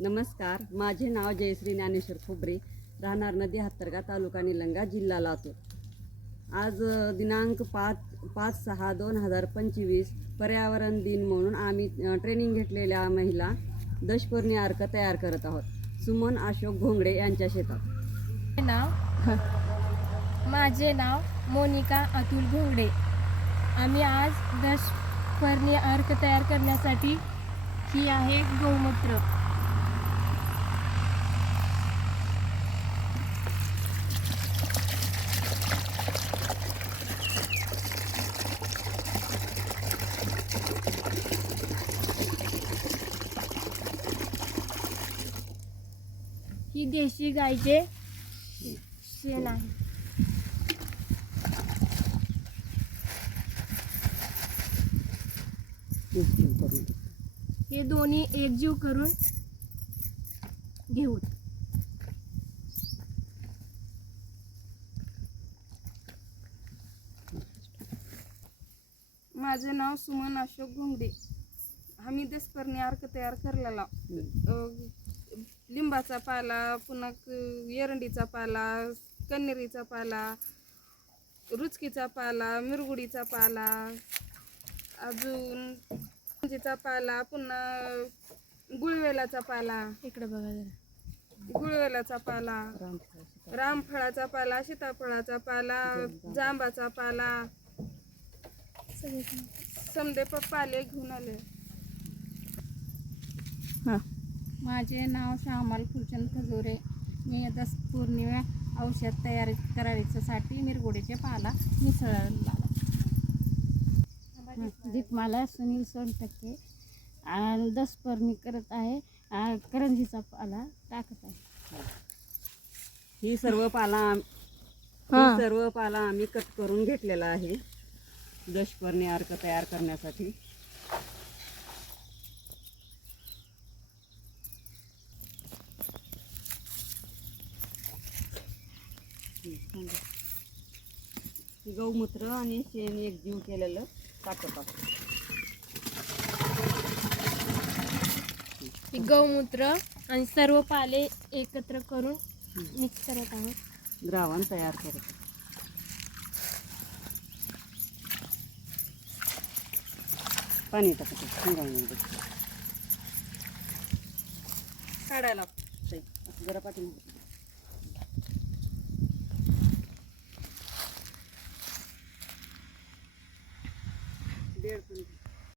नमस्कार, माझे नाव जयश्री ज्ञानेश्वर खोबरे, राहणार नदी हत्तरगा, तालुका निलंगा, जिल्हा लातूर. आज दिनांक 5/6/2025 पर्यावरण दिन म्हणून आम्ही ट्रेनिंग घेतलेल्या महिला दशपर्णी अर्क तयार करत आहोत. सुमन अशोक घोंगडे यांच्या शेतात. माझे नाव मोनिका अतुल घोंगडे. आम्ही आज दशपर्णी अर्क तयार करण्यासाठी ही आहे गौमूत्र. ही देशी गायचे शेण आहे. हे दोन्ही एकजीव करून घेऊ. माझे नाव सुमन अशोक घोंगडे. आम्ही दशपर्णी अर्क तयार करलेला. लिंबाचा पाला, पुन्हा एरंडीचा पाला, कन्हेरीचा पाला, रुचकीचा पाला, मिरगुडीचा पाला, अजून चा पाला, पुन्हा गुळवेलाचा पाला, इकडे बघा जरा. गुळवेलाचा पाला, रामफळाचा पाला, सीताफळाचा पाला, जांबाचा पाला, समदे पाले घेऊन आले. माझे नाव श्यामल फुलचंद खजोरे. मी दशपर्णी औषध तयार करायच्यासाठी मिरगुडीचे पाला मिसळला. दीपमाला सुनील सोनटक्के. दशपर्णी करत आहे. करंजीचा पाला टाकत आहे. ही सर्व पाला आम्ही कट करून घेतलेला आहे दशपर्णी अर्क तयार करण्यासाठी. गौमूत्र आणि शेण एकजीव केलेलं टाकत आहोत. गौमूत्र आणि सर्व पाले एकत्र करून मिक्स करत आहोत. द्रावण तयार करत आहोत. पाणी टाकत आहोत. काढायला जरा पाठी दीड